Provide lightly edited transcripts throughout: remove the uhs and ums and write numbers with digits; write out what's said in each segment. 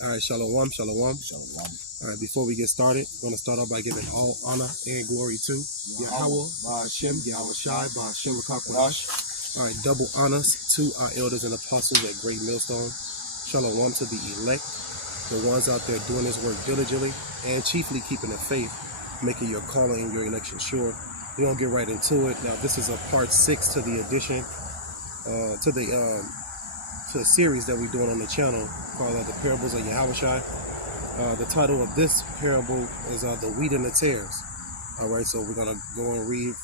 All right, shalom, shalom. Shalom. All right, before we get started, I'm going to start off by giving all honor and glory to Yahawashi, Yahawashi, Ba'ashem All right, double honors to our elders and apostles at Great Millstone. Shalom to the elect, the ones out there doing this work diligently and chiefly keeping the faith, making your calling and your election sure. We're going to get right into it. Now, this is a part 6 to the addition, to the series that we're doing on the channel called The Parables of Yahawashi. The title of this parable is The Wheat and the Tares. All right, so we're going to go and read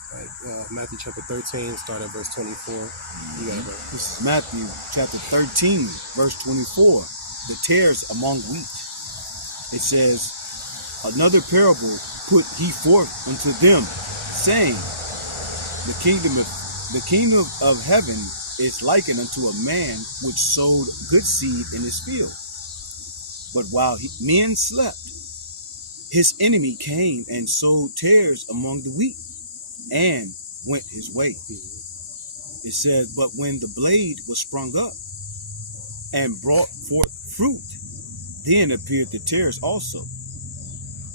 Matthew chapter 13, start at verse 24. You got it, brother. This is Matthew chapter 13, verse 24. The tares among wheat. It says, another parable put he forth unto them, saying, the kingdom of heaven is likened unto a man which sowed good seed in his field. But while men slept, his enemy came and sowed tares among the wheat, and went his way. It says, but when the blade was sprung up, and brought forth fruit, then appeared the tares also.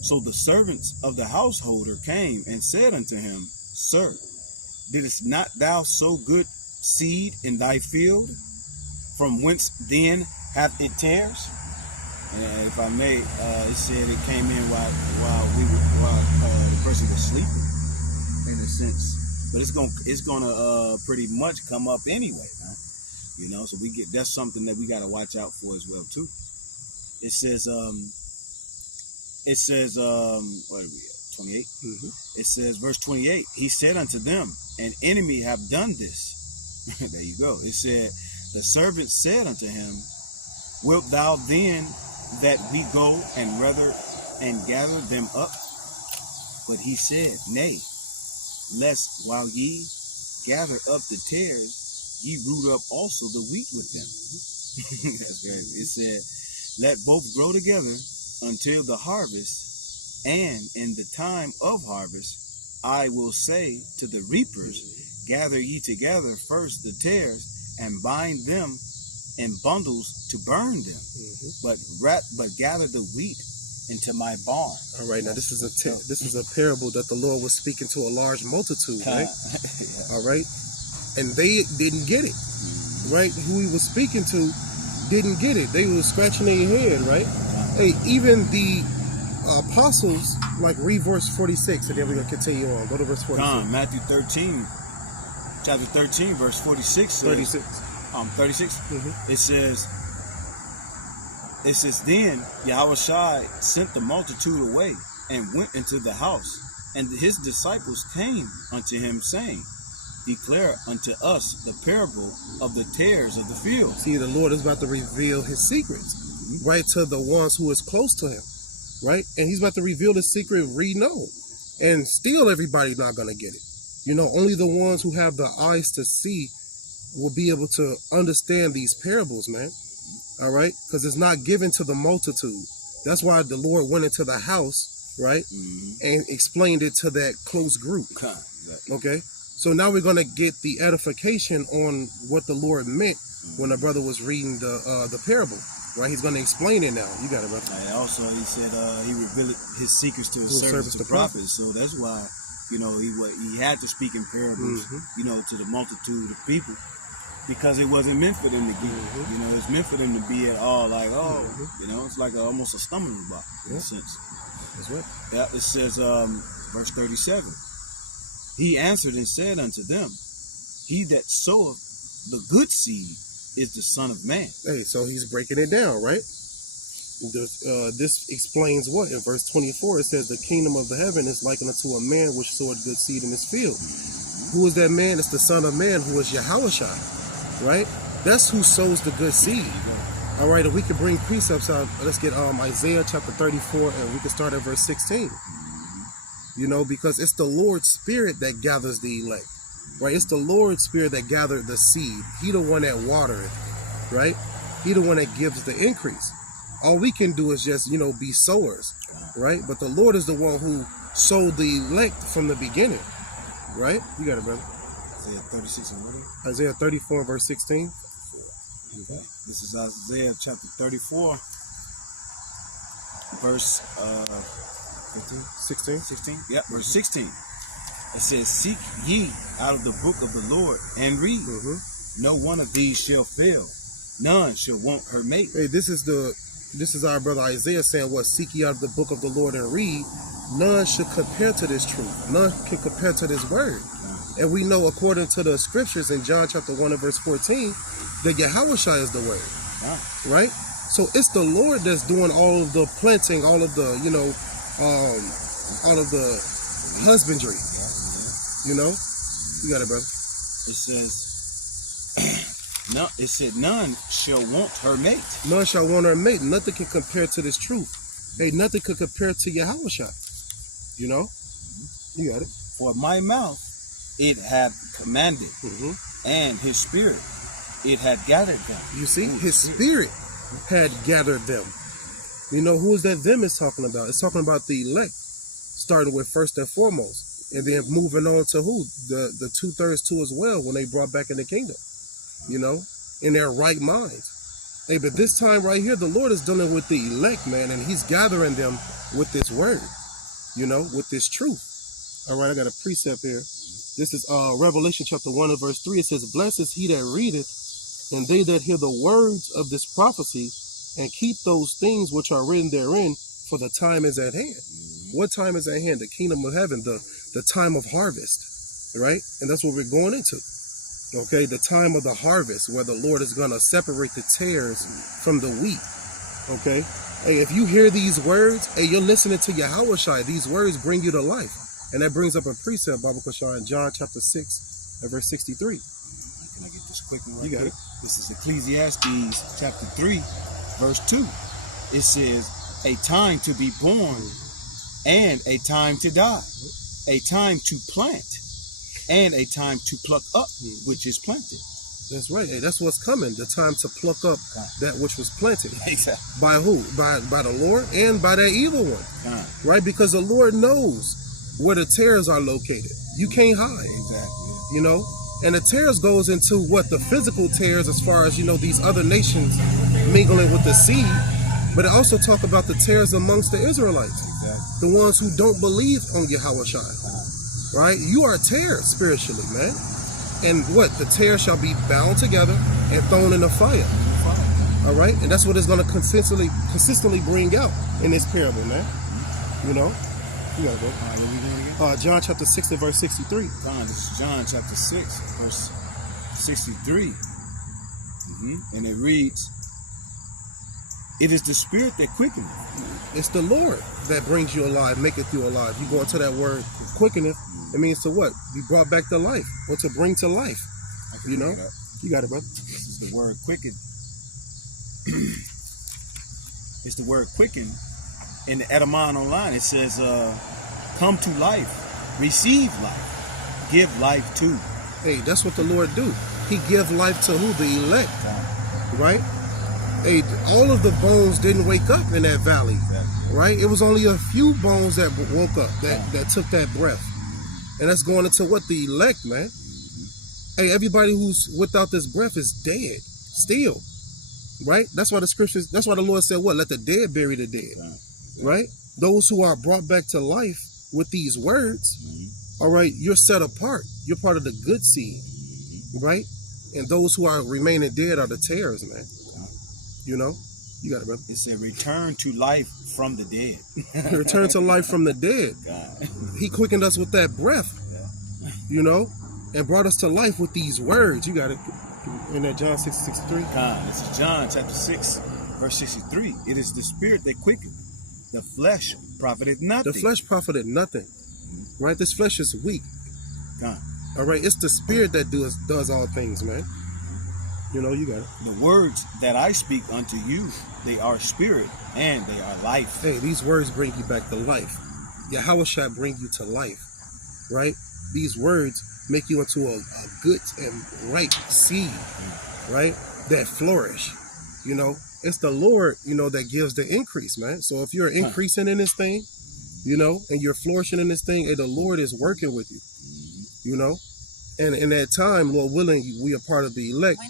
So the servants of the householder came and said unto him, Sir, didst not thou sow good seed in thy field? From whence then hath it tares? And if I may, it said it came in while the person was sleeping, in a sense. But it's gonna pretty much come up anyway, man. You know, so that's something that we got to watch out for as well too. It says what are we at? 28. It says verse 28. He said unto them, an enemy have done this. There you go. It said, the servant said unto him, wilt thou then that we go and gather them up? But he said, nay, lest while ye gather up the tares, ye root up also the wheat with them. That's good. It said, let both grow together until the harvest, and in the time of harvest, I will say to the reapers, gather ye together first the tares, and bind them in bundles to burn them, but gather the wheat into my barn. All right, now this is a parable that the Lord was speaking to a large multitude, right? Yeah. All right, and they didn't get it, right? Who he was speaking to didn't get it. They were scratching their head, right? Hey, even the apostles, like read verse 46, and then we're gonna continue on. Go to verse 46. Matthew 13, chapter 13, verse 46. Says, 36. 36. It says, then Yahawashi sent the multitude away and went into the house, and his disciples came unto him, saying, declare unto us the parable of the tares of the field. See, the Lord is about to reveal his secrets, right, to the ones who is close to him, right? And he's about to reveal the secret we know. And still everybody's not going to get it. You know, only the ones who have the eyes to see will be able to understand these parables, man. All right? Because it's not given to the multitude. That's why the Lord went into the house, right? And explained it to that close group. Okay? So now we're going to get the edification on what the Lord meant when the brother was reading the parable, right? He's going to explain it now. You got it, brother. And also, he said he revealed his secrets to his servants, the prophets. So that's why, you know, he had to speak in parables, you know, to the multitude of people, because it wasn't meant for them to get it. You know, it's meant for them to be at all like, oh, you know, it's like almost a stumbling block in a sense. That's right. Yeah, it says, verse 37. He answered and said unto them, he that soweth the good seed is the Son of Man. Hey, so he's breaking it down, right? This explains what? In verse 24, it says, the kingdom of the heaven is likened unto a man which sowed good seed in his field. Who is that man? It's the Son of Man, who is Yahawashi, right? That's who sows the good seed. All right, if we could bring precepts out, let's get Isaiah chapter 34, and we can start at verse 16. You know, because it's the Lord's Spirit that gathers the elect, right? It's the Lord's Spirit that gathered the seed. He the one that watereth, right? He the one that gives the increase. All we can do is just, you know, be sowers, right? But the Lord is the one who sowed the elect from the beginning, right? You got it, brother. Isaiah 36 and what? Isaiah 34 verse 16. Okay. This is Isaiah chapter 34, verse 16. 16. Yeah, verse 16. It says, "Seek ye out of the book of the Lord and read. No one of these shall fail. None shall want her mate." Hey, this is our brother Isaiah saying, what? Seek ye out of the book of the Lord and read. None should compare to this truth. None can compare to this word. And we know, according to the scriptures in John chapter 1 and verse 14, that Yahawashi is the word. Right? So it's the Lord that's doing all of the planting, all of the, all of the husbandry. You know? You got it, brother. It says, no, it said, "None shall want her mate." None shall want her mate. Nothing can compare to this truth. Hey, nothing could compare to Yahawashi. You know? You got it. "For my mouth it had commanded, and his spirit it had gathered them." You see? His spirit had gathered them. You know, who is that them is talking about? It's talking about the elect, starting with first and foremost. And then moving on to who? The 2/3 too as well, when they brought back in the kingdom. You know, in their right minds. Hey, but this time right here, the Lord is dealing with the elect, man, and he's gathering them with this word, you know, with this truth. All right, I got a precept here. This is Revelation chapter 1 and verse 3. It says, "Blessed is he that readeth, and they that hear the words of this prophecy, and keep those things which are written therein, for the time is at hand." What time is at hand? The kingdom of heaven, the time of harvest, right? And that's what we're going into. Okay, the time of the harvest, where the Lord is going to separate the tares from the wheat. Okay, hey, if you hear these words, hey, you're listening to Yahawashi. These words bring you to life. And that brings up a precept, Baba Kashar, in John chapter 6, verse 63. Can I get this quick one? You got it. This is Ecclesiastes chapter 3, verse 2. It says, "A time to be born and a time to die, a time to plant and a time to pluck up which is planted." That's right. Hey, that's what's coming. The time to pluck up that which was planted. Exactly. By who? By the Lord and by that evil one. Right? Because the Lord knows where the tares are located. You can't hide. Exactly. You know? And the tares goes into what? The physical tares, as far as, you know, these other nations mingling with the seed. But it also talk about the tares amongst the Israelites. Exactly. The ones who don't believe on Yahawashi. Right? You are tares spiritually, man. And what? The tares shall be bound together and thrown in the fire. All right? And that's what it's going to consistently bring out in this parable, man. You know? You got to go. John chapter 6 and verse 63. This is John chapter 6, verse 63. And it reads, "It is the spirit that quickeneth." It's the Lord that brings you alive, maketh you alive. You go into that word, quickeneth. It means to what? Be brought back to life, or to bring to life. You know? You got it, brother. This is the word quicken. It's the word quicken. In the Edamon online, it says, "Come to life, receive life, give life to." Hey, that's what the Lord do. He give life to who? The elect. Right? Hey, all of the bones didn't wake up in that valley. Right? It was only a few bones that woke up, that took that breath. And that's going into what? The elect, man. Hey, everybody who's without this breath is dead. Still. Right? That's why the Lord said, what? Let the dead bury the dead. Right? Those who are brought back to life with these words, all right, you're set apart. You're part of the good seed. Right? And those who are remaining dead are the tares, man. You know? You got it, brother. It said, "Return to life from the dead." Return to life from the dead. He quickened us with that breath, you know, and brought us to life with these words. You got it. In that John 6:63. This is John chapter 6, verse 63. "It is the spirit that quickeneth. The flesh profited nothing." The flesh profited nothing. Right? This flesh is weak. All right? It's the spirit that does all things, man. You know, you got it. "The words that I speak unto you, they are spirit and they are life." Hey, these words bring you back to life. Yahawashi bring you to life. Right? These words make you into a good and right seed. Right? That flourish. You know? It's the Lord, you know, that gives the increase, man. So if you're increasing in this thing, you know, and you're flourishing in this thing, hey, the Lord is working with you. You know? And in that time, Lord willing, we are part of the elect.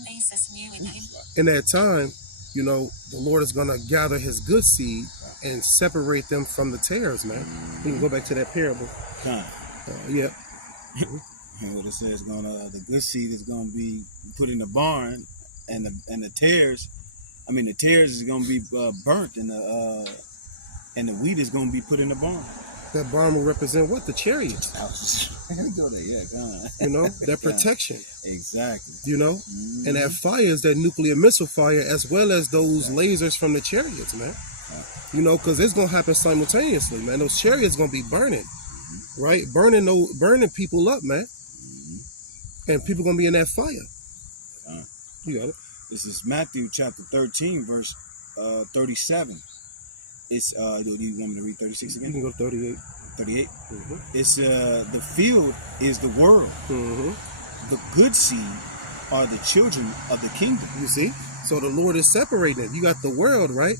In that time, you know, the Lord is going to gather his good seed and separate them from the tares, man. You can go back to that parable. Yeah. And what it says, the good seed is gonna be put in the barn, and the tares, the tares is gonna be burnt, and the wheat is gonna be put in the barn. That barn will represent what? The chariots. Go there, yeah, you know, that protection. Exactly. You know, and that fire is that nuclear missile fire, as well as those lasers from the chariots, man. You know, because it's gonna happen simultaneously, man. Those chariots gonna be burning, right? Burning people up, man. And people gonna be in that fire. You got it. This is Matthew chapter 13, verse 37. It's do you want me to read 36 again? You can go 38. 38. It's the field is the world. The good seed are the children of the kingdom. You see? So the Lord is separating it. You got the world, right?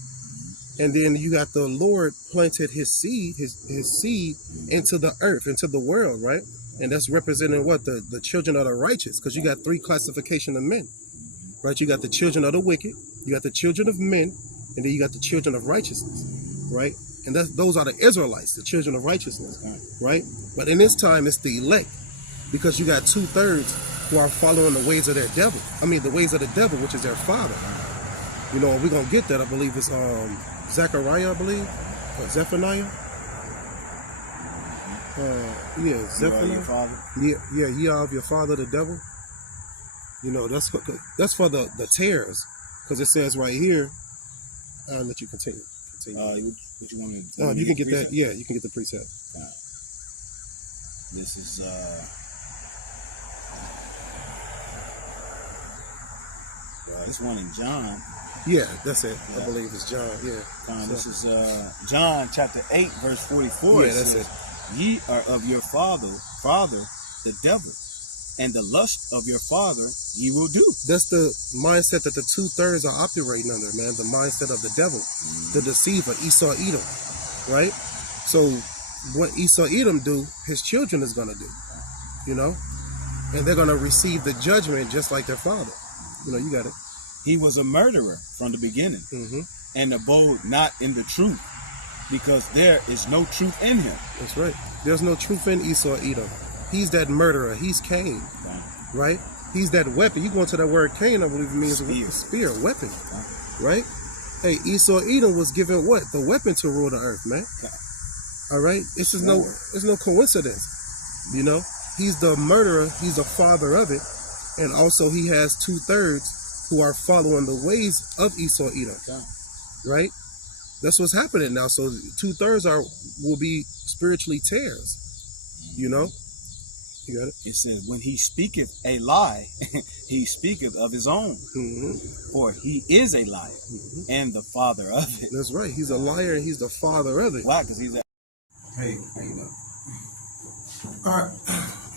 And then you got the Lord planted his seed, his seed into the earth, into the world, right? And that's representing what? The children of the righteous, because you got three classification of men, right? You got the children of the wicked, you got the children of men, and then you got the children of righteousness, right? And those are the Israelites, the children of righteousness, right? But in this time, it's the elect, because you got 2/3 who are following the ways of their devil. The ways of the devil, which is their father. You know, we're going to get that. I believe it's Zechariah, I believe, or Zephaniah. Zephaniah. Ye are of your father, the devil. You know, that's for the tares, because it says right here. I'll let you continue. What you want me to do? You can get that. Yeah, you can get the precept. This is this one in John. Yeah, that's it. I believe it's John. Yeah. This is John chapter 8, verse 44. Yeah, that's it. Ye are of your father, the devil, and the lust of your father ye will do. That's the mindset that the 2/3 are operating under, man. The mindset of the devil, the deceiver, Esau Edom, right? So what Esau Edom do, his children is gonna do, you know, and they're gonna receive the judgment just like their father. You know, you got it. He was a murderer from the beginning, and abode not in the truth, because there is no truth in him. That's right. There's no truth in Esau Edom. He's that murderer. He's Cain, right? He's that weapon. You go into that word Cain, I believe it means a spear, weapon, right? Hey, Esau Edom was given what? The weapon to rule the earth, man. All right? It's no coincidence. You know, he's the murderer. He's the father of it, and also he has 2/3 who are following the ways of Esau Edom, right? That's what's happening now. So 2/3 will be spiritually tares. You know. You got it? It says, when he speaketh a lie, he speaketh of his own. For he is a liar and the father of it. That's right. He's a liar and he's the father of it. Why? Because he's a... Hey, how you know? All right.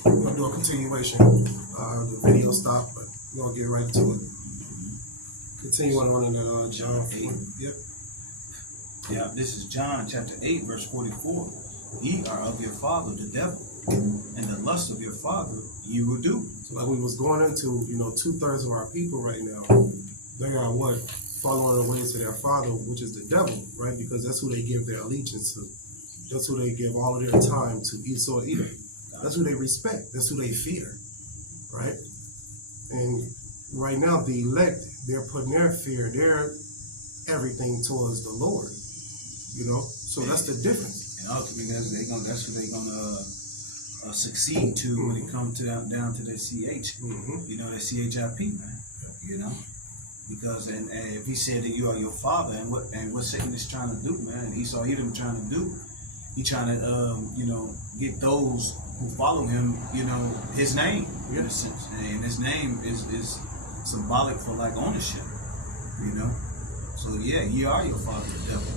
We're going to do a continuation. The video stopped, but we're going to get right into it. Continue on in John 8. Yep. Yeah, this is John chapter 8, verse 44. Ye are of your father, the devil, and the lust of your father you will do. So like we was going into, 2/3 of our people right now, they are what? Following the ways of their father, which is the devil, right? Because that's who they give their allegiance to. That's who they give all of their time to, Esau Edom. That's who they respect. That's who they fear, right? And right now, the elect, they're putting their fear, their everything towards the Lord, So that's the difference. And ultimately, that's who they're gonna succeed to when it comes to down to the CH. The CHIP, man. Because and if he said that you are your father, and what Satan is trying to do, man, and Esau Edom trying to do, he trying to get those who follow him, his name in a sense, and his name is symbolic for like ownership, So yeah, ye are your father, the devil,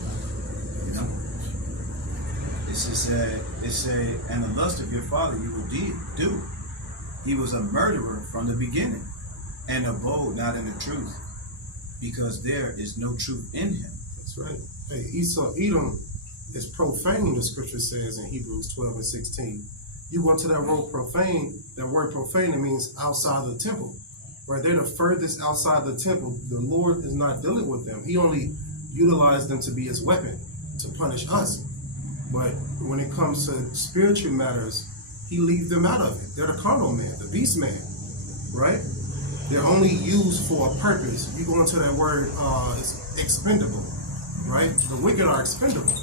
It's and the lust of your father you will do. He was a murderer from the beginning, and abode not in the truth, because there is no truth in him. That's right. Hey, Esau Edom is profane, the scripture says in Hebrews 12 and 16. You go into that word profane, it means outside the temple. Right? They're the furthest outside the temple. The Lord is not dealing with them. He only utilized them to be his weapon. to punish us. But when it comes to spiritual matters, he leaves them out of it. They're the carnal man, the beast man, right? They're only used for a purpose. You go into that word, it's expendable, right? The wicked are expendable,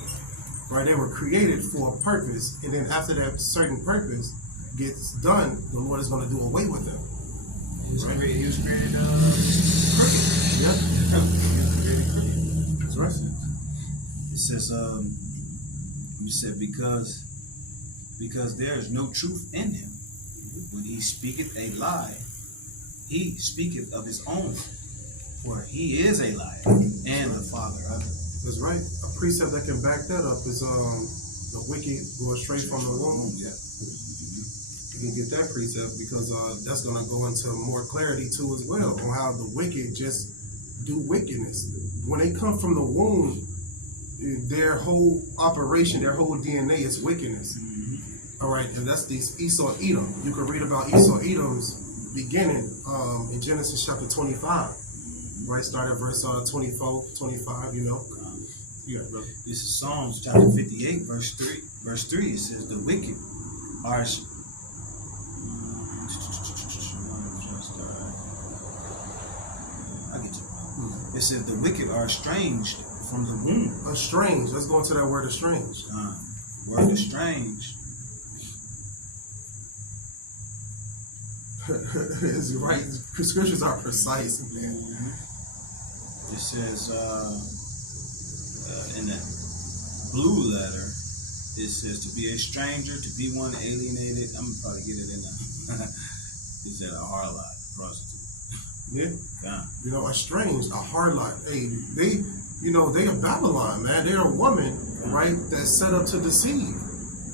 right? They were created for a purpose, and then after that certain purpose gets done, the Lord is going to do away with them. He was created crooked. Yeah. That's right. It says, you said, because there is no truth in him. When he speaketh a lie, he speaketh of his own, for he is a liar and the father of it. That's right. A precept that can back that up is the wicked go straight from the womb. Yeah. You can get that precept because that's going to go into more clarity too as well on how the wicked just do wickedness. When they come from the womb, their whole operation, their whole DNA is wickedness. All right, and that's these Esau Edom. You can read about Esau Edom's beginning in Genesis chapter 25. Right, start at verse 24, 25, you know. Yeah, brother. This is Psalms chapter 58, verse 3. Verse 3, it says, the wicked are... I get you. It says, the wicked are estranged from the womb. Estranged. Let's go into that word estranged. Word estranged. It's right. Scriptures are precise, man. It says in that blue letter, it says to be a stranger, to be one alienated. I'm gonna probably get it in the. Is that a harlot, prostitute? Yeah. God. You know, estranged, a harlot. Hey, they are Babylon, man. They're a woman, right, that's set up to deceive.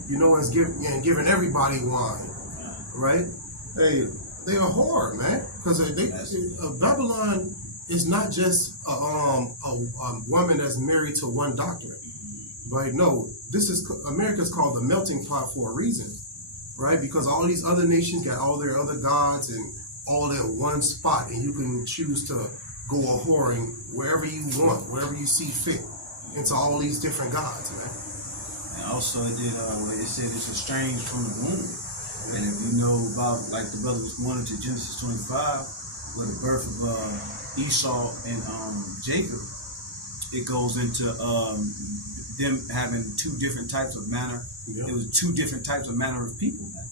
You know, and giving everybody wine, right? Hey, they are hard, man, because Babylon is not just a woman that's married to one doctor, right? No, America's called the melting pot for a reason, right? Because all these other nations got all their other gods and all at one spot, and you can choose to go a whoring wherever you want, wherever you see fit, into all these different gods, man. And also it did it said it's estranged from the womb. And if you know about, like the brother was going into Genesis 25, with the birth of Esau and Jacob, it goes into them having two different types of manner. It was two different types of manner of people, man.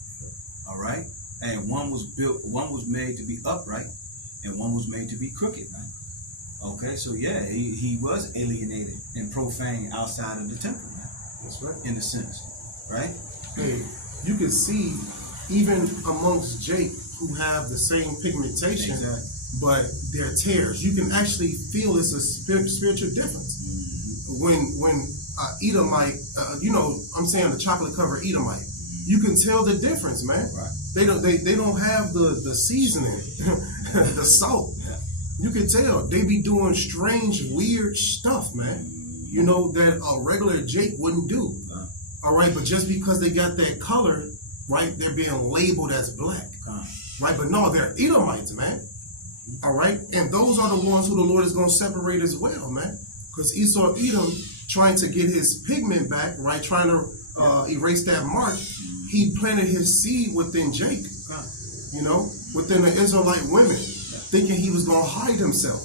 All right, and one was made to be upright, and one was made to be crooked, man. Okay, so yeah, he was alienated and profane outside of the temple, man. That's right. In a sense, right? Hey, you can see even amongst Jake who have the same pigmentation, exactly, but they're tares. You can actually feel it's a spiritual difference. When Edomite, I'm saying the chocolate covered Edomite, you can tell the difference, man. Right. They don't have the seasoning, the salt. Yeah. You can tell they be doing strange, weird stuff, man. You know that a regular Jake wouldn't do. All right, but just because they got that color, right, they're being labeled as black, right? But no, they're Edomites, man. All right, and those are the ones who the Lord is going to separate as well, man. Because Esau Edom, trying to get his pigment back, right, trying to erase that mark, he planted his seed within Jake, you know, within the Israelite women, thinking he was going to hide himself.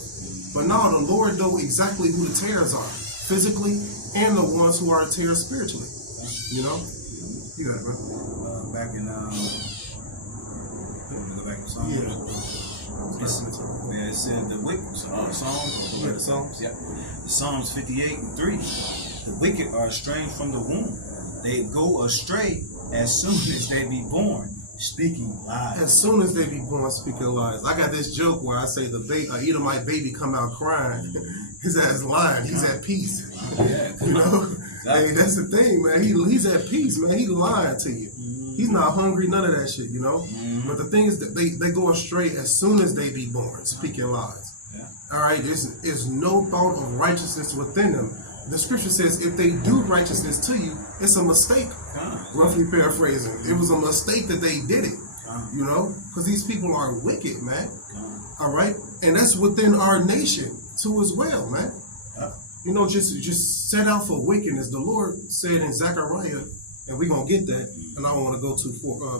But no, the Lord know exactly who the tares are, physically, and the ones who are tares spiritually. You know? You got it, bro. Back in, go back to Psalms. It said the wicked, Psalms, yeah. Psalms 58 and 3. The wicked are estranged from the womb. They go astray as soon as they be born, speaking lies. As soon as they be born, speaking lies. I got this joke where I say the Edomite baby come out crying. His ass lying. He's at peace. You know? Exactly. Hey, that's the thing, man. He's at peace, man. He lying to you. He's not hungry, none of that shit, you know? But the thing is that they go astray as soon as they be born, speaking lies. All right? There's no thought of righteousness within them. The scripture says if they do righteousness to you, it's a mistake. Roughly paraphrasing. It was a mistake that they did it, you know? Because these people are wicked, man. All right? And that's within our nation, too, as well, man. just set out for wickedness. The Lord said in Zechariah, and we're gonna get that, and I don't want to go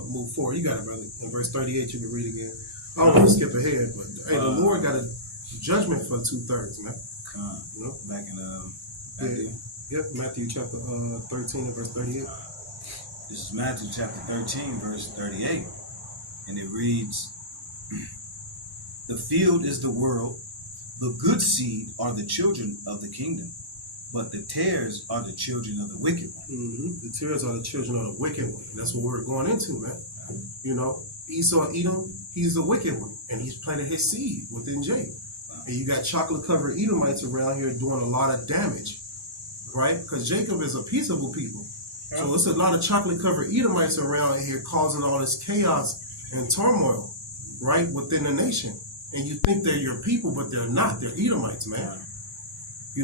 move forward. You got it, brother. In verse 38, you can read again. I don't want to skip ahead, but hey, the Lord got a judgment for 2/3, man. Back in Matthew. Yep, Matthew chapter 13 and verse 38. This is Matthew chapter 13, verse 38, and it reads, "The field is the world, the good seed are the children of the kingdom, but the tares are the children of the wicked one." The tares are the children of the wicked one. That's what we're going into, man. Esau, Edom, he's the wicked one, and he's planted his seed within Jacob. And you got chocolate-covered Edomites around here doing a lot of damage, right? Because Jacob is a peaceable people. So it's a lot of chocolate-covered Edomites around here causing all this chaos and turmoil, right, within the nation. And you think they're your people, but they're not. They're Edomites, man.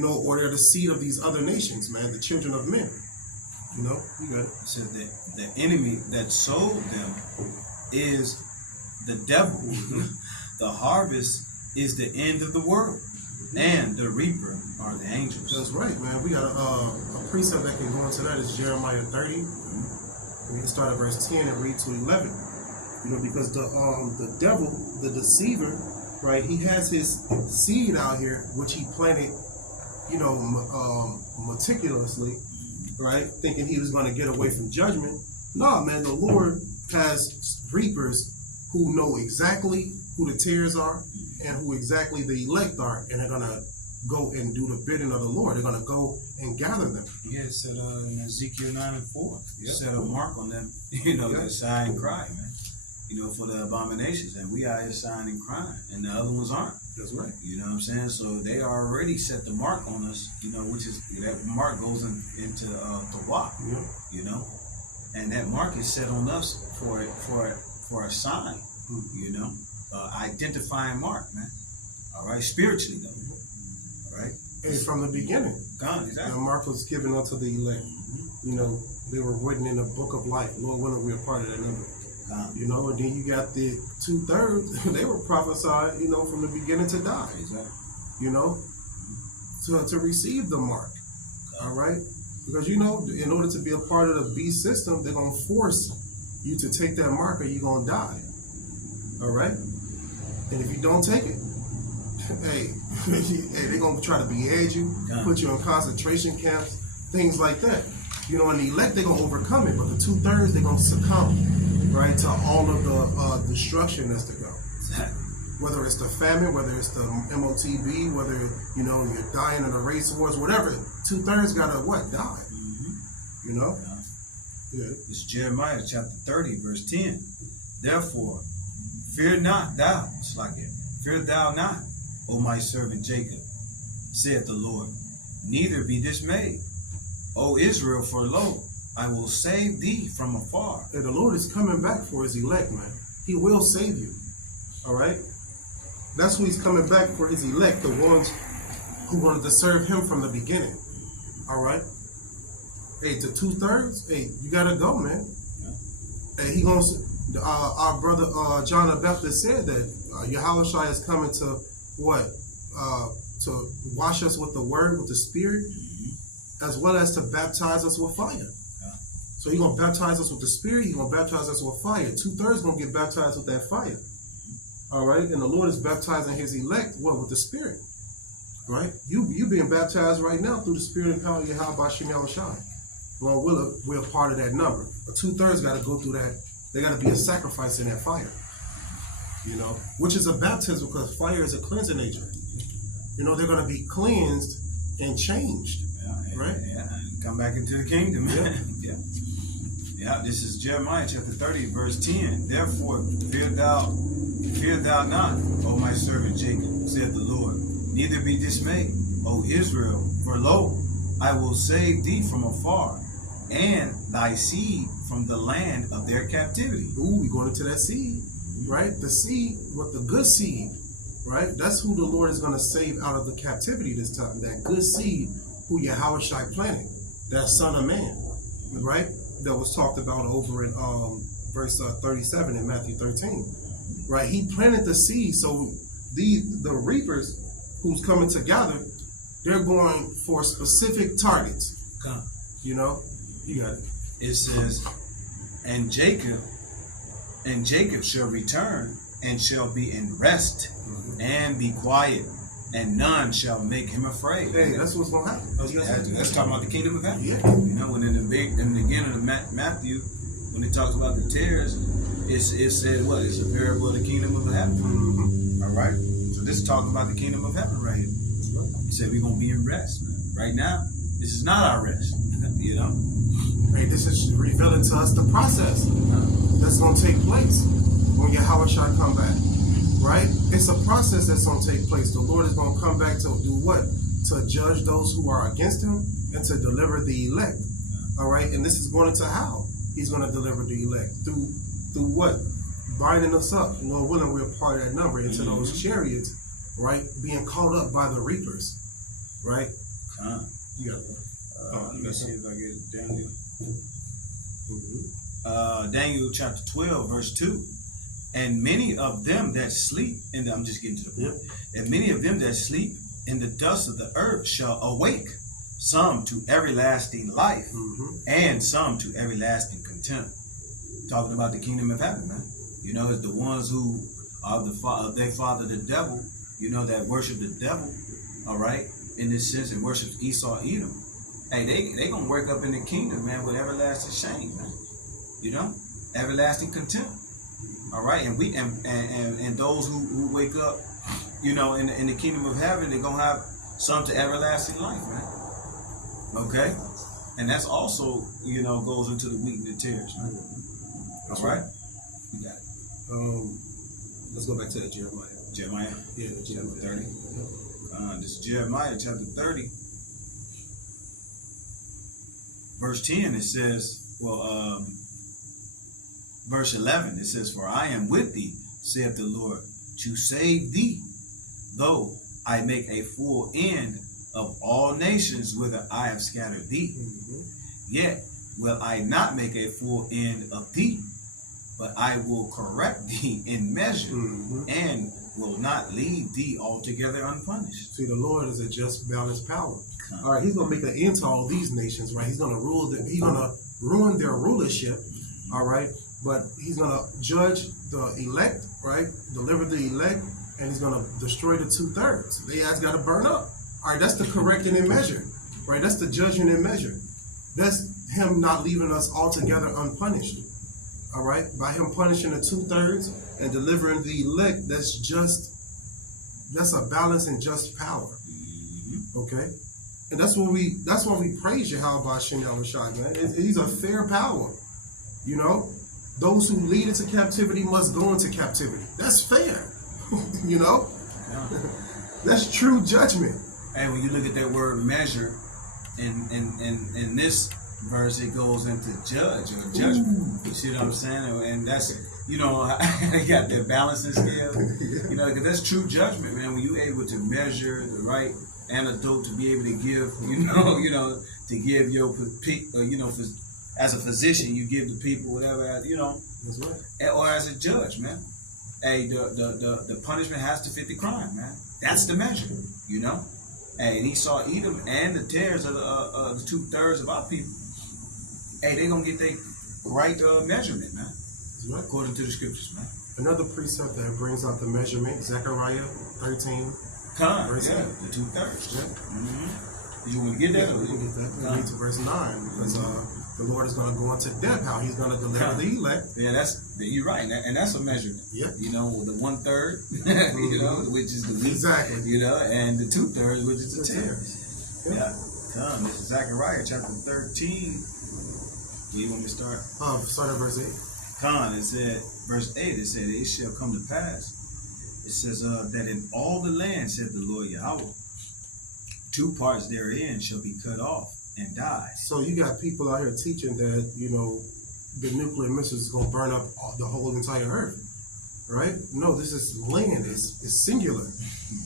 Or they're the seed of these other nations, man, the children of men. You got it. It says that the enemy that sowed them is the devil. The harvest is the end of the world, and the reaper are the angels. That's right, man. We got a precept that can go into that. Is Jeremiah 30. We can start at verse 10 and read to 11. Because the devil, the deceiver, right? He has his seed out here, which he planted, meticulously, right? Thinking he was going to get away from judgment. No, man. The Lord has reapers who know exactly who the tares are and who exactly the elect are, and they're gonna go and do the bidding of the Lord. They're gonna go and gather them. Yeah, it said in Ezekiel 9 and 4, it set a mark on them, that sigh and cry, man. For the abominations, and we are here sighing and crying, and the other ones aren't. That's right. You know what I'm saying? So they already set the mark on us, which is, that mark goes into Tawaf, and that mark is set on us for a sign, identifying mark, man. All right, spiritually though. All right. Hey, from the beginning, God, exactly. The mark was given unto the elect. They were written in the book of life. Lord willing, we're part of that number. And then you got the 2/3. They were prophesied, from the beginning to die. Exactly. To receive the mark. All right, because in order to be a part of the beast system, they're gonna force you to take that mark, or you're gonna die. All right, and if you don't take it, hey, they're gonna try to behead you, put you in concentration camps, things like that. And the elect, they're gonna overcome it, but the 2/3, they're gonna succumb, right, to all of the destruction that's to go. Exactly. Whether it's the famine, whether it's the MOTB, whether you're dying in the race wars, whatever, 2/3 gotta die. Yeah. It's Jeremiah chapter 30, verse 10. "Therefore, fear not thou, fear thou not, O my servant Jacob, saith the Lord, neither be dismayed, O Israel, for lo, I will save thee from afar." And the Lord is coming back for his elect, man. He will save you. All right? That's who he's coming back for, his elect, the ones who wanted to serve him from the beginning. All right? Hey, the 2/3, hey, you gotta go, man. Yeah. Hey, our brother John the Baptist said that Yahawashi is coming to what? To wash us with the word, with the spirit, as well as to baptize us with fire. Yeah. So he's gonna baptize us with the spirit, he's gonna baptize us with fire. 2/3 gonna get baptized with that fire. All right, and the Lord is baptizing his elect, with the spirit. Right? You being baptized right now through the spirit and power of Yahawashi. Lord, we're a part of that number. But 2/3 got to go through that. They got to be a sacrifice in that fire. Which is a baptism, because fire is a cleansing agent. They're going to be cleansed and changed. Right? Yeah, and come back into the kingdom. Yeah. Yeah, this is Jeremiah chapter 30, verse 10. "Therefore, fear thou not, O my servant Jacob, saith the Lord, neither be dismayed, O Israel, for lo, I will save thee from afar, and thy seed from the land of their captivity." Ooh, we're going into that seed, right? The seed, the good seed, right? That's who the Lord is going to save out of the captivity this time. That good seed who Yahawashi planted, that son of man, right? That was talked about over in verse 37 in Matthew 13, right? He planted the seed, so the reapers who's coming together, They're going for specific targets. Come. You know, you got it. It says, and Jacob shall return and shall be in rest and be quiet, and none shall make him afraid. Hey, that's what's gonna happen. That's talking about the kingdom of heaven. Yeah. You know, when in the beginning of Matthew, when it talks about the tares, it said what? It's a parable of the kingdom of heaven. Mm-hmm. All right. So this is talking about the kingdom of heaven right here. He said we're gonna be in rest. Right now, this is not our rest. You know. Hey, this is revealing to us the process that's gonna take place when Yahawashi come back. Right? It's a process that's gonna take place. The Lord is gonna come back to do what? To judge those who are against him and to deliver the elect. All right, and this is going into how he's going to deliver the elect through what? Binding us up. Lord willing, we're part of that number into those chariots, right? Being caught up by the reapers, right? You got it. Let me see if I get Daniel. Daniel chapter 12, verse 2. And many of them that sleep in the, I'm just getting to the point. And many of them that sleep in the dust of the earth shall awake, some to everlasting life, and some to everlasting contempt. Talking about the kingdom of heaven, man. You know, it's the ones who are their father the devil, you know, that worship the devil, all right, in this sense, and worship Esau, Edom. Hey, they gonna wake up in the kingdom, man, with everlasting shame, man. You know, everlasting contempt. All right, and we and those who wake up, you know, in the kingdom of heaven, they're gonna have some to everlasting life, man. Okay, and that's also, you know, goes into the wheat and the tares, man. That's right. You got it. Let's go back to the Jeremiah. Jeremiah. Yeah, Chapter 30. This is Jeremiah chapter 30, verse 10. It says, verse 11. It says, "For I am with thee, saith the Lord, to save thee, though I make a full end of all nations whither I have scattered thee. Yet will I not make a full end of thee, but I will correct thee in measure, and will not leave thee altogether unpunished." See, the Lord is a just, balanced power. All right, he's going to make an end to all these nations, right? He's going to rule them. He's going to ruin their rulership, all right? But he's going to judge the elect, right? Deliver the elect, and he's going to destroy the 2/3. They guys got to burn up. All right, that's the correcting in measure, right? That's the judging in measure. That's him not leaving us altogether unpunished, all right? By him punishing the 2/3 and delivering the elect, that's a balance and just power, okay? And that's why we praise Yahawashi, man. He's a fair power, you know? Those who lead into captivity must go into captivity. That's fair, you know? That's true judgment. And when you look at that word measure, in this verse, it goes into judge or judgment. You see what I'm saying? And that's, you know, they got their balancing scale. You know, because that's true judgment, man. When you're able to measure the right antidote to be able to give, to give your, as a physician, you give the people whatever, That's right. Or as a judge, man. Hey, the punishment has to fit the crime, man. That's the measure, you know. Hey, and Esau, Edom, and the tares of the 2/3 of our people. Hey, they gonna get their right measurement, man. Right. According to the scriptures, man. Another precept that brings out the measurement, Zechariah 13. Verse 8. The 2/3. Yeah. Did you want to get that? We can get that. We read to verse 9 because the Lord is going to go into depth how he's going to deliver the elect. Yeah, you're right, and that's a measurement. Yeah. You know, the 1/3, which is the wheat. Exactly. And the 2/3, which is the tares. Yeah. Come, this is Zechariah chapter 13. You want me to start? Start at verse 8. It said, verse 8, it said, "It shall come to pass." It says, that in all the land, said the Lord Yahweh, 2 parts therein shall be cut off and die. So you got people out here teaching that, the nuclear missiles is going to burn up the whole entire earth, right? No, this is land. It's singular,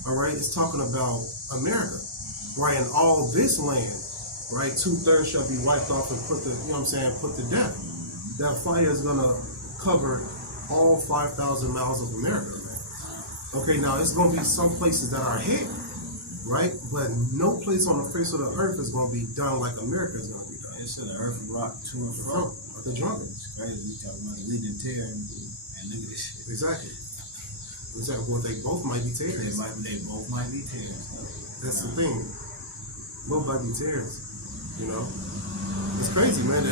all right? It's talking about America, right? And all this land, right? 2/3 shall be wiped off and put to death. That fire is going to cover all 5,000 miles of America, man. Okay, now it's going to be some places that are hit, right? But no place on the face of the earth is going to be done like America is going to be done. It's the earth rock to and from. Like the drunkards. It's crazy. We talking about the lead and tear, and look at this shit. Exactly. Well, they both might be tears. They both might be tears. That's the thing. Both might be tears. You know? It's crazy, man.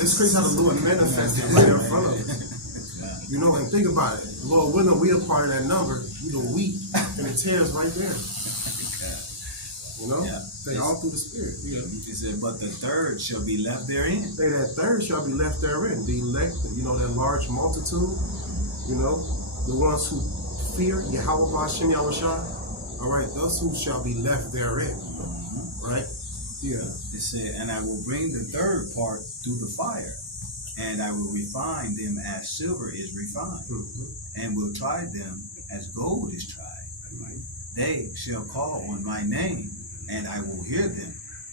It's crazy how the Lord manifested right in front of us. You know, and think about it. Lord willing, we are part of that number. You know, we and the tears right there. You know? Yeah. They all through the Spirit. Yeah. He said, but the third shall be left therein. Say that third shall be left therein. The elect, you know, that large multitude, you know, the ones who fear Yahawashi, all right, those who shall be left therein, right? Yeah. It said, and I will bring the third part through the fire, and I will refine them as silver is refined, and will try them as gold is tried. Right? They shall call on my name, and I will hear them.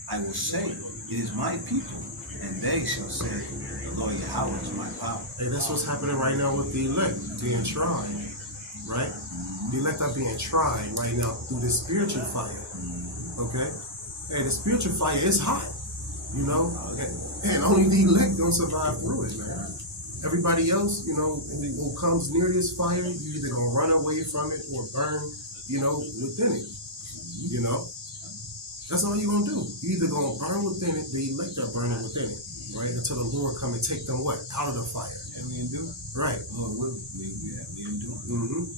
I will say, it is my people, and they shall say, the Lord Yahweh is my power. Hey, that's what's happening right now with the elect being tried, right? The elect are being tried right now through this spiritual fire, okay? Hey, the spiritual fire is hot, you know, and only the elect don't survive through it, man. Everybody else, you know, who comes near this fire, you either gonna run away from it or burn, you know, within it, you know. That's all you're gonna do. You either gonna burn within it, the elect are burning within it, right? Until the Lord come and take them what? Out of the fire. And we endure. Right. Oh, we endure.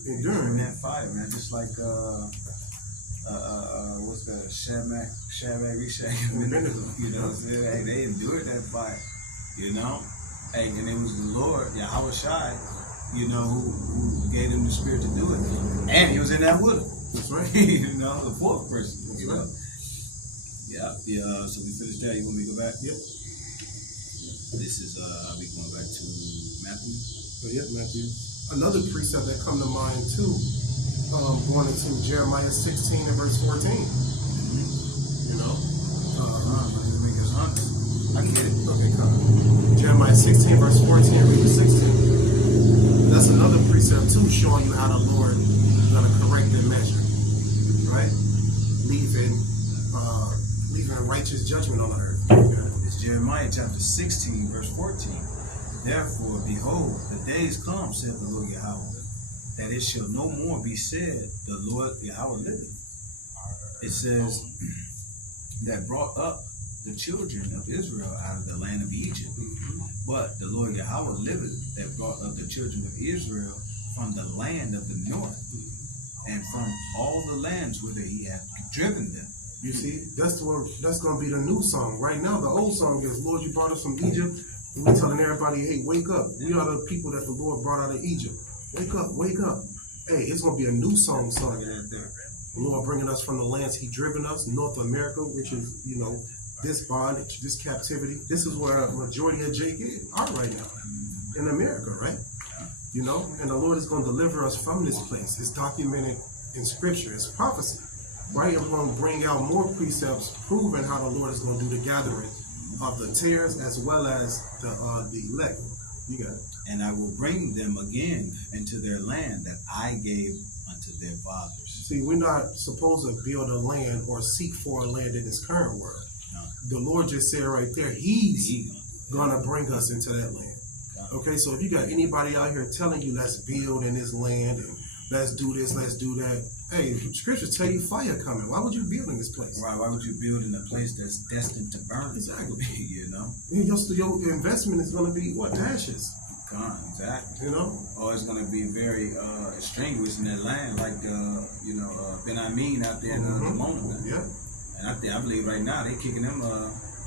Enduring that fire, man. Just like what's the Shadrach, Meshach, and Abednego, you know what I'm saying? Hey, they endured that fire, you know? Hey, and it was the Lord, Yahawashi, you know, who gave them the spirit to do it. And he was in that with them. That's right. You know, the fourth person. That's you right. know? Yeah, so we finished that. You want me to go back? Yep. This is, we going back to Matthew? So, yep, Matthew. Another precept that come to mind, too, going into Jeremiah 16 and verse 14. You know? Make us honest. I get it. Okay, come on. Jeremiah 16 verse 14, read the 16. That's another precept, too, showing you how the Lord is going to correct and measure. Right? Leaving righteous judgment on the earth. Okay. It's Jeremiah chapter 16, verse 14. Therefore, behold, the days come, saith the Lord Yahweh, that it shall no more be said, the Lord Yahweh liveth. It says, that brought up the children of Israel out of the land of Egypt. But the Lord Yahweh liveth, that brought up the children of Israel from the land of the north, and from all the lands whither he hath driven them. You see, that's going to be the new song. Right now, the old song is, Lord, you brought us from Egypt. And we're telling everybody, hey, wake up. We are the people that the Lord brought out of Egypt. Wake up, wake up. Hey, it's going to be a new song starting right there. The Lord bringing us from the lands he driven us, North America, which is, you know, this bondage, this captivity. This is where a majority of Jake are right now, in America, right? You know, and the Lord is going to deliver us from this place. It's documented in Scripture. It's prophecy. Right, I'm going to bring out more precepts proving how the Lord is going to do the gathering of the tares as well as the elect. You got it. And I will bring them again into their land that I gave unto their fathers. See, we're not supposed to build a land or seek for a land in this current world. No. The Lord just said right there, He's going to bring us into that land. Okay, so if you got anybody out here telling you, let's build in this land and let's do this, let's do that. Hey, Scripture tell you fire coming. Why would you build in this place? Right, why would you build in a place that's destined to burn? Exactly. You know? Your investment is going to be, what, ashes? Exactly. You know? Or it's going to be very extinguished in that land, like, Ben Amin out there in Ramona. Yeah. And I believe right now they kicking them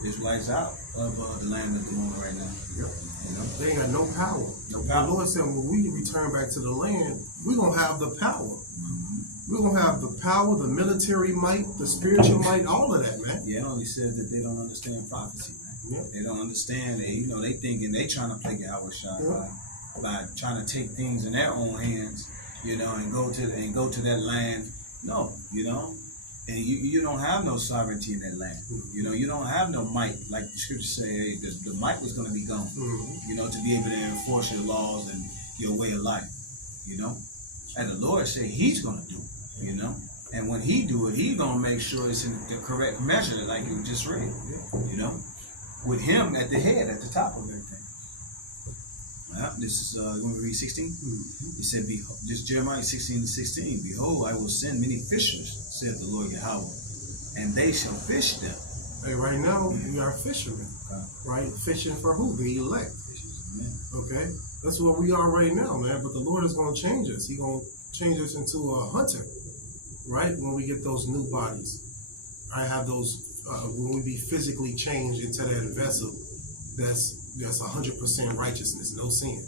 Israelites out of the land of Ramona right now. Yep. You know? They ain't got no power. No power. The Lord said when we return back to the land, we're going to have the power. We're going to have the power, the military might, the spiritual might, all of that, man. Yeah, it only says that they don't understand prophecy, man. Yeah. They don't understand. They thinking they trying to play Yahawashi by trying to take things in their own hands, you know, and go to that land. No, you know, and you don't have no sovereignty in that land. You know, you don't have no might, like the scriptures say. Hey, the might was going to be gone. You know, to be able to enforce your laws and your way of life. You know, and the Lord said He's going to do it. You know, And when he do it, he gonna make sure it's in the correct measure, like you just read. You know, with him at the head, at the top of everything. Well, this is you want to read 16? He said, this Jeremiah 16:16. Behold, I will send many fishers, saith the Lord Yahweh, and they shall fish them. Hey, right now we are fishermen, right? Fishing for who? The elect. Okay, that's what we are right now, man. But the Lord is going to change us. He's going to change us into a hunter, right? When we get those new bodies, I have those. When we be physically changed into that vessel, that's 100% righteousness, no sin,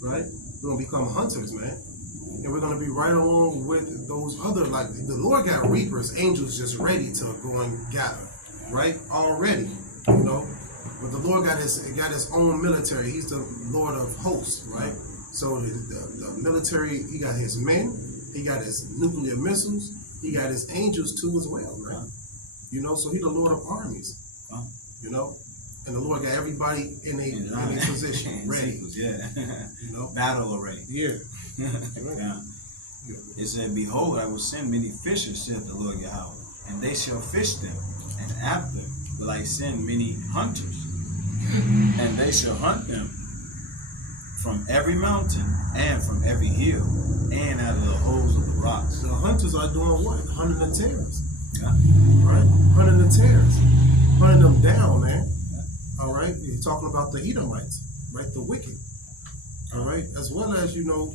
right? We're gonna become hunters, man, and we're gonna be right along with those other. Like the Lord got reapers, angels just ready to go and gather, right? Already, you know. But the Lord got his own military. He's the Lord of hosts, right? So the military, he got his men, he got his nuclear missiles, he got his angels too as well, man. You know, so he's the Lord of armies. You know, and the Lord got everybody in a position, ready. Yeah. You know, battle array. Yeah. Yeah. It said, behold, I will send many fishers, saith the Lord Yahweh, and they shall fish them, and after will I send many hunters, and they shall hunt them from every mountain and from every hill and out of the holes of the rocks. The hunters are doing what? Hunting the tares. Yeah. Right? Hunting the tares. Hunting them down, man. All right? You're talking about the Edomites, right? The wicked. All right? As well as, you know,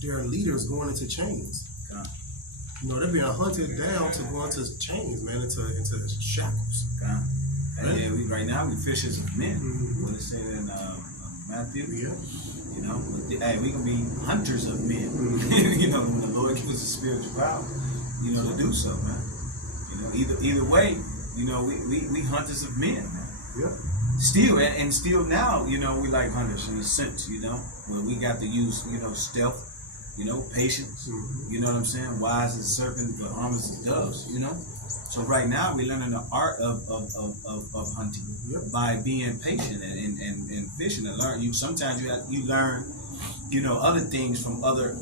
their leaders going into chains. Yeah. You know, they're being hunted down to go into chains, man, into shackles. Yeah. Right? Yeah, right now we fishers of men. What it said in Matthew. Yeah. You know, hey, we can be hunters of men. You know, when the Lord gives us a spiritual power, you know, to do so, man. You know, either way, you know, we hunters of men, man. Yeah. Still, and still now, you know, we like hunters in a sense, you know, where we got to use, you know, stealth, you know, patience, you know what I'm saying? Wise as a serpent, but harmless as doves, you know? So right now we're learning the art of hunting by being patient and fishing and learn. Sometimes you learn, you know, other things from other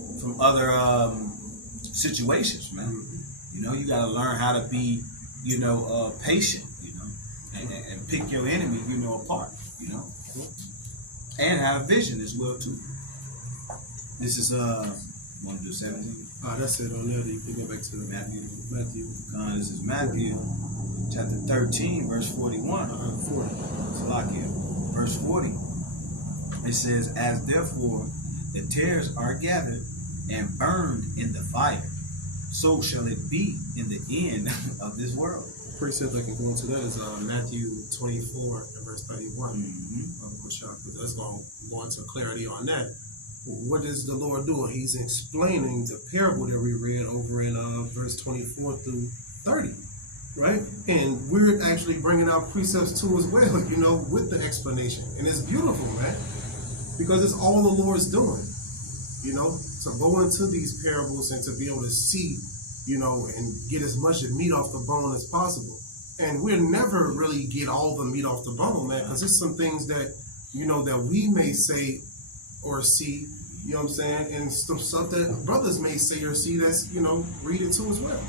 situations, man. You know, you gotta learn how to be, you know, patient, you know, and pick your enemy, you know, apart, you know, and have vision as well too. This is want to do 17? That's it on there. You can go back to Matthew. This is Matthew chapter 13, verse 41. 40. Salakia. Verse 40. It says, as therefore the tares are gathered and burned in the fire, so shall it be in the end of this world. Precept I can go into that is Matthew 24 and verse 31. Because that's going to go into clarity on that. What is the Lord doing? He's explaining the parable that we read over in verse 24 through 30, right? And we're actually bringing out precepts too as well, you know, with the explanation. And it's beautiful, man, because it's all the Lord's doing, you know, to go into these parables and to be able to see, you know, and get as much meat off the bone as possible. And we'll never really get all the meat off the bone, man, because there's some things that, you know, that we may say or see, you know what I'm saying, and some stuff that brothers may say or see that's, you know, read it too as well.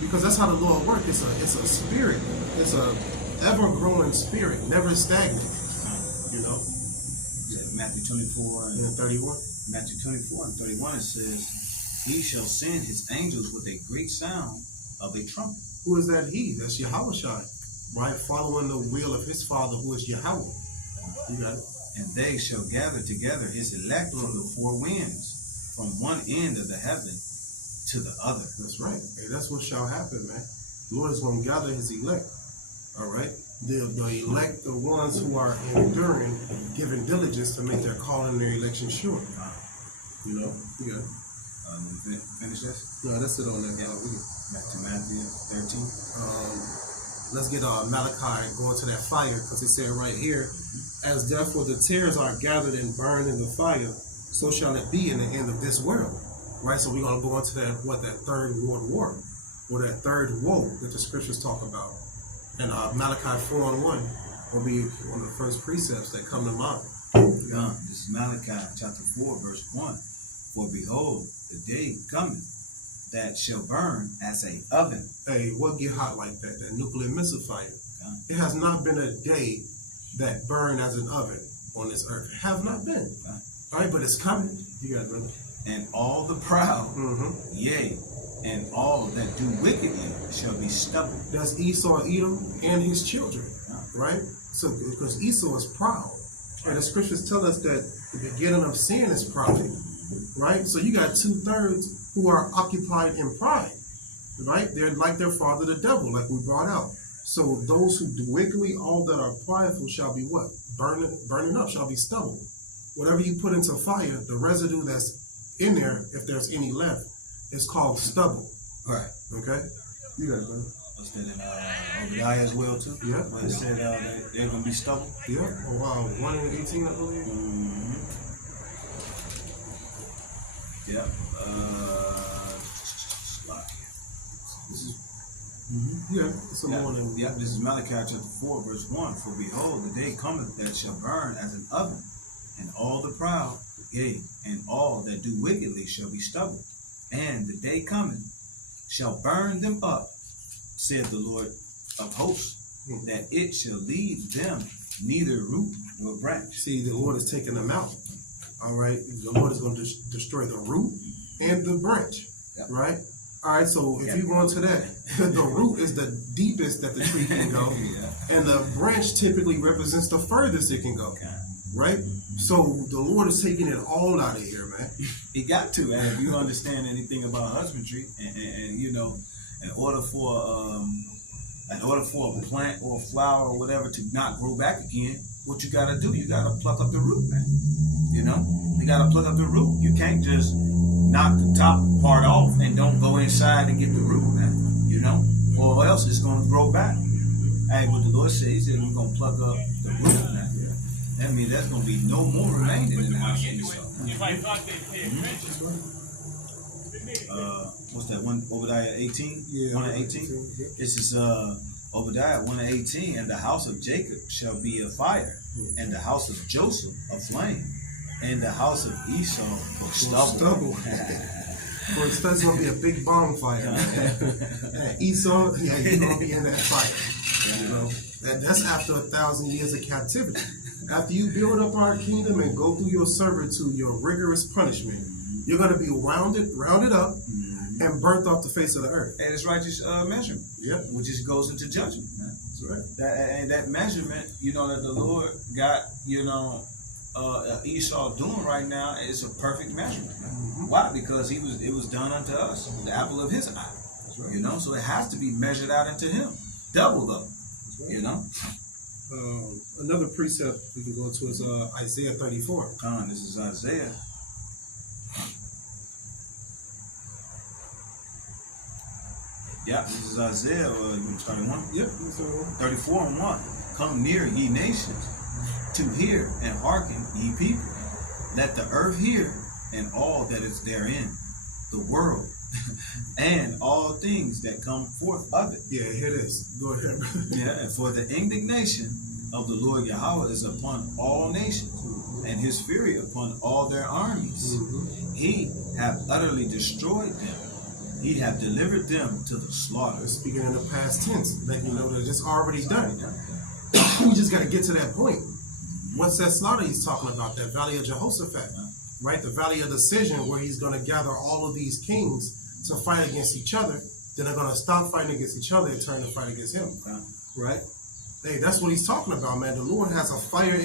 Because that's how the Lord works. It's a spirit. It's a ever-growing spirit, never stagnant, you know. Matthew 24 and 31. Matthew 24 and 31, it says, he shall send his angels with a great sound of a trumpet. Who is that he? That's Yahawashi, right? Following the will of his Father, who is Yahweh. You got it. And they shall gather together his elect from the four winds, from one end of the heaven to the other. That's right. Hey, that's what shall happen, man. The Lord is going to gather his elect. All right? The elect, the ones who are enduring, giving diligence to make their calling and their election sure. You know? You got it. Finish this? No, that's it on that. Yeah. Back to Matthew 13. Let's get Malachi going to that fire, because it said right here, as therefore the tares are gathered and burned in the fire, so shall it be in the end of this world. Right? So we're going to go into that third world war, or that third woe that the scriptures talk about. And Malachi 4 and 1 will be one of the first precepts that come to mind. This is Malachi chapter 4, verse 1. For behold, the day cometh that shall burn as a oven. Hey, what get hot like that? That nuclear missile fire. It has not been a day that burned as an oven on this earth. It have not been. All right, but it's coming. You got it, brother. And all the proud, yea, and all that do wickedly shall be stubble. That's Esau, Edom, and his children, right? So, because Esau is proud. And the scriptures tell us that the beginning of sin is pride, right? So you got 2/3 who are occupied in pride, right? They're like their father, the devil, like we brought out. So those who do wickedly, all that are prideful shall be what? Burning up, shall be stubble. Whatever you put into fire, the residue that's in there, if there's any left, is called stubble. Right. Okay? You got it, brother. What's that in Obadiah as well, too? Yeah. When it said they're going to be stubble? Yeah. 1:18, I believe. Yeah. This is Yeah, it's a more than this is Malachi chapter 4, verse 1. For behold, the day cometh that shall burn as an oven, and all the proud, yea, and all that do wickedly shall be stubble. And the day cometh shall burn them up, said the Lord of hosts, that it shall leave them neither root nor branch. See, the Lord is taking them out. All right, the Lord is going to destroy the root and the branch. Right. All right, so if you go into that, the root is the deepest that the tree can go, and the branch typically represents the furthest it can go, right? So the Lord is taking it all out of here, man. He got to, and if you understand anything about husbandry, and you know, in order for a plant or a flower or whatever to not grow back again, what you got to do, you got to pluck up the root, man. You know, you got to pluck up the root. You can't just knock the top part off and don't go inside and get the root, man. You know, or else it's going to grow back. Hey, what the Lord said, He said we're going to pluck up the root, man. That means there's going to be no more remaining in the house of Esau. What's that? Obadiah 18? Yeah, 1:18. This is Obadiah 1:18. And the house of Jacob shall be a fire, and the house of Joseph a flame, and the house of Esau for stubble. Well, it's going to be a big bonfire, man. Esau, he's going to be in that fire. You know, that's after 1,000 years of captivity. After you build up our kingdom and go through your servitude, your rigorous punishment, you're going to be rounded up, and burnt off the face of the earth. And it's righteous measurement, which just goes into judgment. Man. That's right. That measurement, you know, that the Lord got, you know, Esau doing right now is a perfect measurement. Why? Because it was done unto us, the apple of His eye. Right. You know, so it has to be measured out unto Him, double up. Right. You know. Another precept we can go to is Isaiah 34. This is Isaiah. Yeah, this is Isaiah. You starting 1? Yep. 34:1. Come near, ye nations, to hear, and hearken, ye people. Let the earth hear, and all that is therein, the world, and all things that come forth of it. Yeah, here it is. Go ahead. Yeah, and for the indignation of the Lord Yahweh is upon all nations, and His fury upon all their armies. He hath utterly destroyed them. He hath delivered them to the slaughter. Speaking in the past tense, letting you know that it's already done. We just got to get to that point. What's that slaughter he's talking about? That valley of Jehoshaphat, right? The valley of decision, where he's going to gather all of these kings to fight against each other. Then they're going to stop fighting against each other and turn to fight against him, right? Hey, that's what he's talking about, man. The Lord has a fiery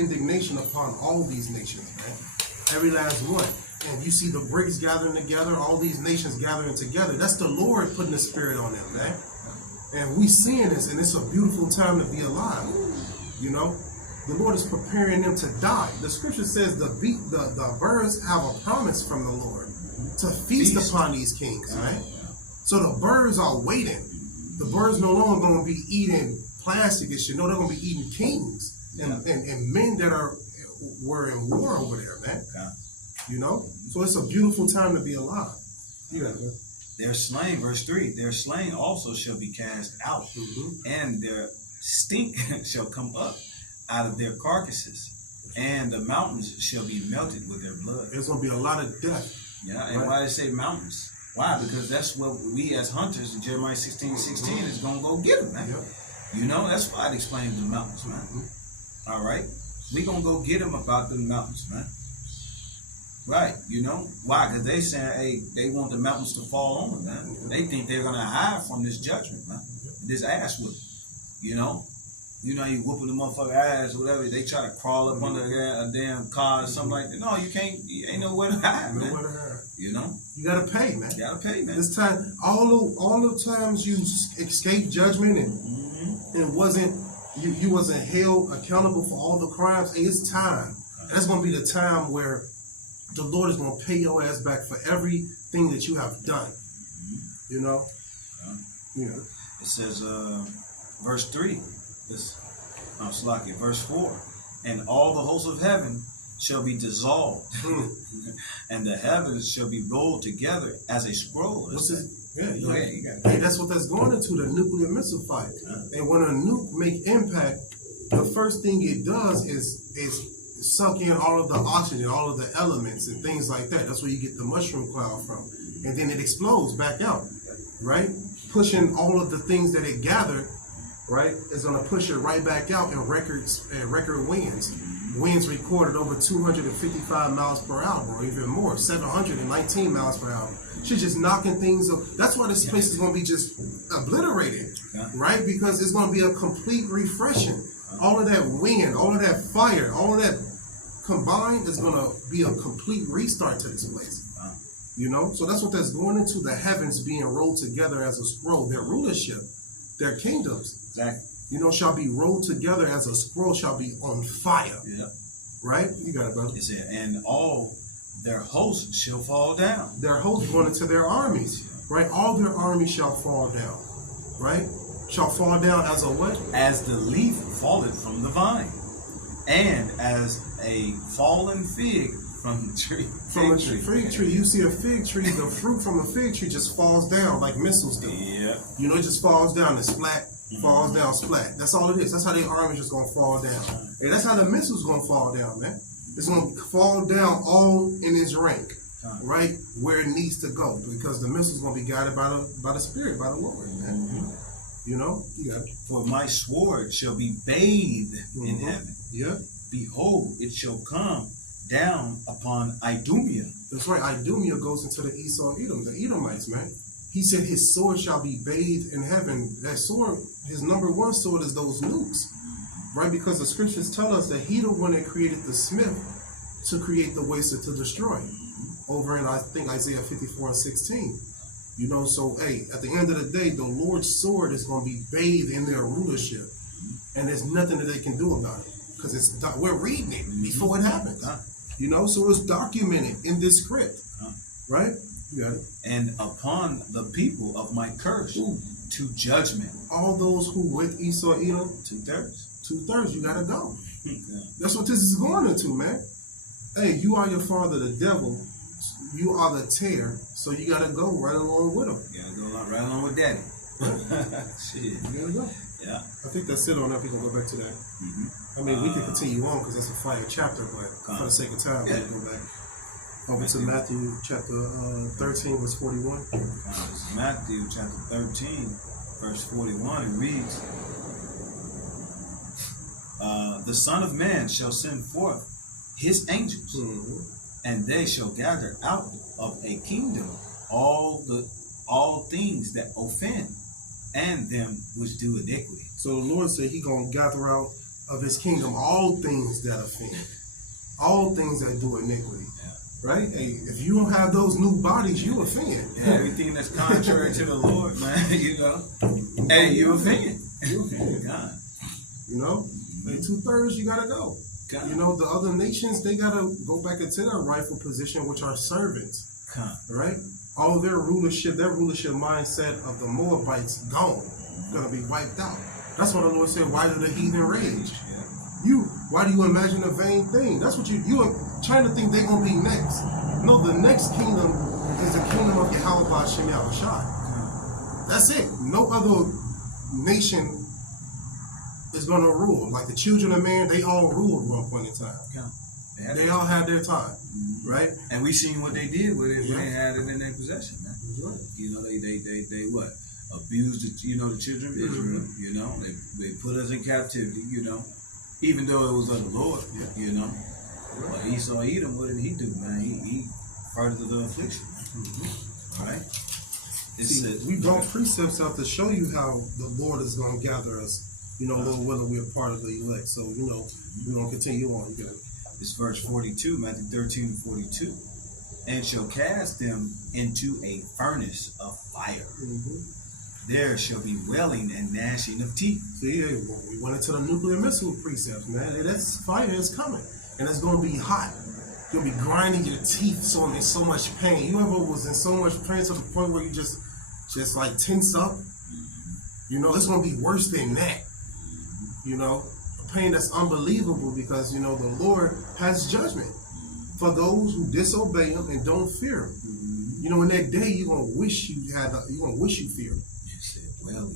indignation upon all these nations, man. Every last one. And you see the bricks gathering together, all these nations gathering together. That's the Lord putting the spirit on them, man. And we seeing this, and it's a beautiful time to be alive. You know, the Lord is preparing them to die. The scripture says the birds have a promise from the Lord to feast upon these kings, right? So the birds are waiting. The birds no longer going to be eating plastic and shit. No, they're going to be eating kings and men that were in war over there, man. You know? So it's a beautiful time to be alive. Yeah. Their slain, verse 3, their slain also shall be cast out, and their stink shall come up out of their carcasses, and the mountains shall be melted with their blood. There's going to be a lot of death. Yeah, and why they say mountains? Why? Because that's what we as hunters in Jeremiah 16:16 is gonna go get them, man. Yep. You know, that's why it explains the mountains, man. All right, we gonna go get them about the mountains, man. Right? You know why? Because they saying, hey, they want the mountains to fall on them, man. They think they're gonna hide from this judgment, man. This ass whip, you know. You know, you whooping the motherfucker ass or whatever. They try to croll up under a damn car or something like that. No, you can't. You ain't nowhere to hide, man. Nowhere to hide. You know, you gotta pay, man. You gotta pay, man. This time, all the times you escaped judgment and you wasn't held accountable for all the crimes. Hey, it's time. That's gonna be the time where the Lord is gonna pay your ass back for everything that you have done. You know. Yeah. It says, verse 3. Verse 4. And all the hosts of heaven shall be dissolved, and the heavens shall be rolled together as a scroll. What's this? Yeah, Hey, that's what that's going into, the nuclear missile fight. And when a nuke make impact, the first thing it does is suck in all of the oxygen, all of the elements and things like that. That's where you get the mushroom cloud from. And then it explodes back out, right? Pushing all of the things that it gathered, right, is going to push it right back out in record winds. Winds recorded over 255 miles per hour, or even more, 719 miles per hour. She's just knocking things up. That's why this place is going to be just obliterated, right? Because it's going to be a complete refreshing. All of that wind, all of that fire, all of that combined is going to be a complete restart to this place. You know? So that's what that's going into, the heavens being rolled together as a scroll. Their rulership, their kingdoms. Exactly. You know, shall be rolled together as a scroll, shall be on fire. Yeah. Right? You got it, brother. It said, and all their hosts shall fall down. Their hosts going into their armies. Right? All their armies shall fall down. Right? Shall fall down as a what? As the leaf falleth from the vine, and as a fallen fig from the tree. From a fig tree. You see a fig tree, the fruit from a fig tree just falls down like missiles do. Yeah. You know, it just falls down and splat. Falls down, splat. That's all it is. That's how their army's just gonna fall down. And that's how the missile's gonna fall down, man. It's gonna fall down all in its rank, right where it needs to go, because the missile's gonna be guided by the Spirit, by the Lord, man. You know, you got it. For my sword shall be bathed in heaven. Yeah. Behold, it shall come down upon Idumea. That's right. Idumea goes into the Esau Edom, the Edomites, man. He said his sword shall be bathed in heaven. That sword, his number one sword is those nukes, right? Because the scriptures tell us that he the one that created the smith to create the waster to destroy. Over in, I think, Isaiah 54:16. You know, so, hey, at the end of the day, the Lord's sword is going to be bathed in their rulership. And there's nothing that they can do about it. Because we're reading it before it happens. You know, so it's documented in this script. Right? You got it. And upon the people of my curse to judgment. All those who with Esau Edom, 2/3. 2/3, you gotta go. That's what this is going into, man. Hey, you are your father, the devil. You are the tear, so you gotta go right along with him. You gotta go right along with daddy. Shit. You gotta go. Yeah. I think that's it on that. We can go back to that. I mean, we can continue on because that's a fire chapter, but for the sake of time, we can go back. Over to Matthew chapter 13, verse 41. Matthew chapter 13, verse 41, it reads, the Son of Man shall send forth his angels, and they shall gather out of a kingdom all things that offend, and them which do iniquity. So the Lord said he going to gather out of his kingdom all things that offend, all things that do iniquity. Right? Hey, if you don't have those new bodies, you offend. Everything that's contrary to the Lord, man, you know. Hey, you offend. You offend God. You know? Hey, 2/3, you gotta go. God. You know, the other nations, they gotta go back into their rightful position, which are servants. God. Right? All their rulership mindset of the Moabites gone. Gonna be wiped out. That's why the Lord said, why do the heathen rage? Why do you imagine a vain thing? That's what you are trying to think they're going to be next. No, the next kingdom is the kingdom of Yahawashi. That's it. No other nation is going to rule. Like the children of man, they all ruled at one point in time. They all had their time, right? And we seen what they did with it when they had it in their possession, man. Right. You know, they what? Abused the, the children of Israel, you know. They put us in captivity, you know. Even though it was of the Lord, you know. Right. But Esau Edom, what did he do, man? He furthered the affliction. All right. We brought precepts out to show you how the Lord is going to gather us, Lord willing, we're part of the elect. So, we're going to continue on. It's verse 42, Matthew 13 and 42. And shall cast them into a furnace of fire. There shall be wailing and gnashing of teeth. See, we went into the nuclear missile precepts, man. That's fire is coming. And it's going to be hot. You'll be grinding your teeth so in so much pain. You ever was in so much pain to the point where you just like tense up? It's going to be worse than that. A pain that's unbelievable because, the Lord has judgment for those who disobey him and don't fear him. In that day, you're going to wish you fear him. You said, well,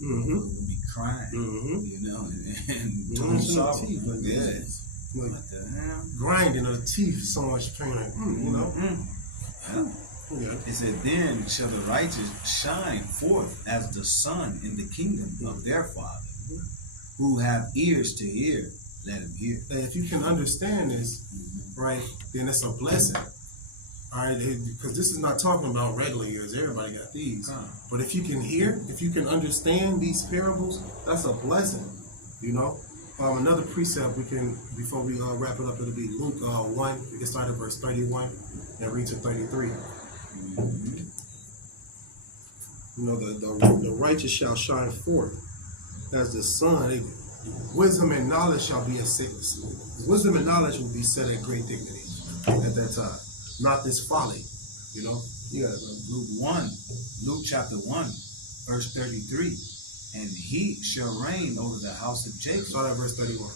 we'll be crying, and doing sorrow. Like grinding of the teeth, so much pain, It said, then shall the righteous shine forth as the sun in the kingdom of their Father. Who have ears to hear, let him hear. And if you can understand this, right, then it's a blessing. All right, because this is not talking about regular ears. Everybody got these. But if you can hear, if you can understand these parables, that's a blessing. Another precept we can, before we wrap it up, it'll be Luke 1. We can start at verse 31 and read to 33. The righteous shall shine forth as the sun. Wisdom and knowledge shall be in sickness. Wisdom and knowledge will be set at great dignity at that time. Not this folly, Luke chapter 1, verse 33. And he shall reign over the house of Jacob. Start at verse 31.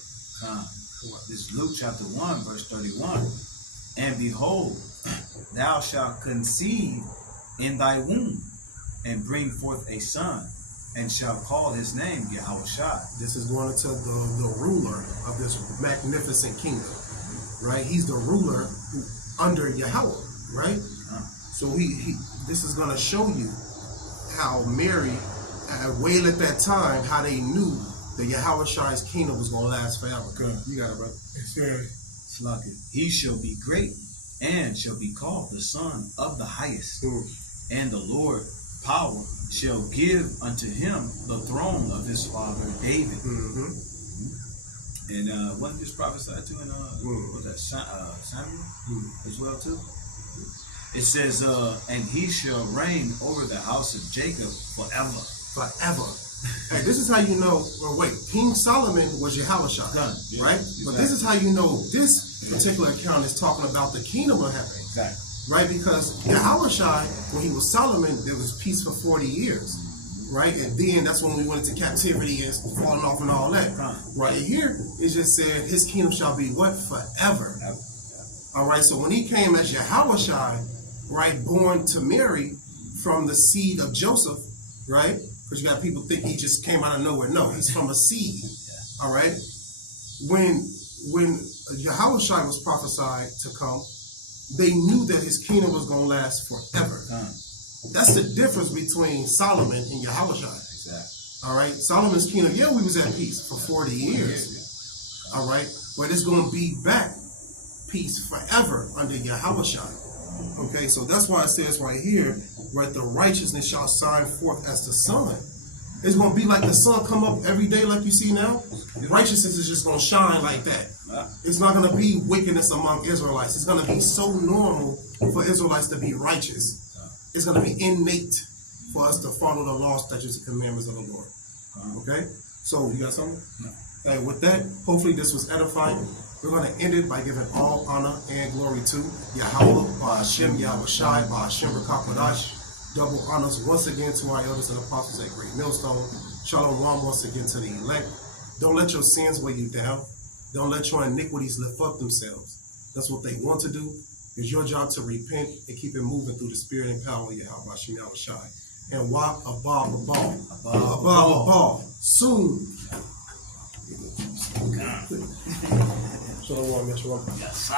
This is Luke chapter 1, verse 31. And behold, thou shalt conceive in thy womb, and bring forth a son, and shall call his name Yahawashi. This is going into the ruler of this magnificent kingdom, right? He's the ruler under Yahweh, right? So this is going to show you how Mary wailed at that time, how they knew that Yahawashi's kingdom was going to last forever. Good. You got it, brother. He shall be great, and shall be called the Son of the Highest. And the Lord power shall give unto him the throne of his father David. And wasn't this prophesied to in was that Samuel as well too? It says, and he shall reign over the house of Jacob forever. Forever. Hey, this is how you know. Well, wait, King Solomon was Yahawashi, right? Exactly. But this is how you know this particular account is talking about the kingdom of heaven. Exactly. Right? Because Yahawashi, when he was Solomon, there was peace for 40 years. Right? And then that's when we went into captivity and falling off and all that. Right here, it just said his kingdom shall be what? Forever. All right, so when he came as Yahawashi, right, born to Mary from the seed of Joseph, right? Because you got people think he just came out of nowhere. No, he's from a seed. All right? When Yahawashi was prophesied to come, they knew that his kingdom was going to last forever. That's the difference between Solomon and Yahawashi. Exactly. All right? Solomon's kingdom, we was at peace for 40 years. All right? But it's going to be back peace forever under Yahawashi. Okay, so that's why it says right here, right, the righteousness shall shine forth as the sun. It's going to be like the sun come up every day like you see now. Righteousness is just going to shine like that. It's not going to be wickedness among Israelites. It's going to be so normal for Israelites to be righteous. It's going to be innate for us to follow the law, statutes, and commandments of the Lord. Okay? So, you got something? No. Hey, with that, hopefully this was edifying. We're going to end it by giving all honor and glory to Yahweh, Ba'ashem, Yahawashi, Ba'ashem, Rakakwadash. Double honors once again to our elders and apostles at Great Millstone. Shalom once again to the elect. Don't let your sins weigh you down. Don't let your iniquities lift up themselves. That's what they want to do. It's your job to repent and keep it moving through the spirit and power of Yahweh, Yahawashi. And walk above, soon. Shalom, Shalom. Yes, sir.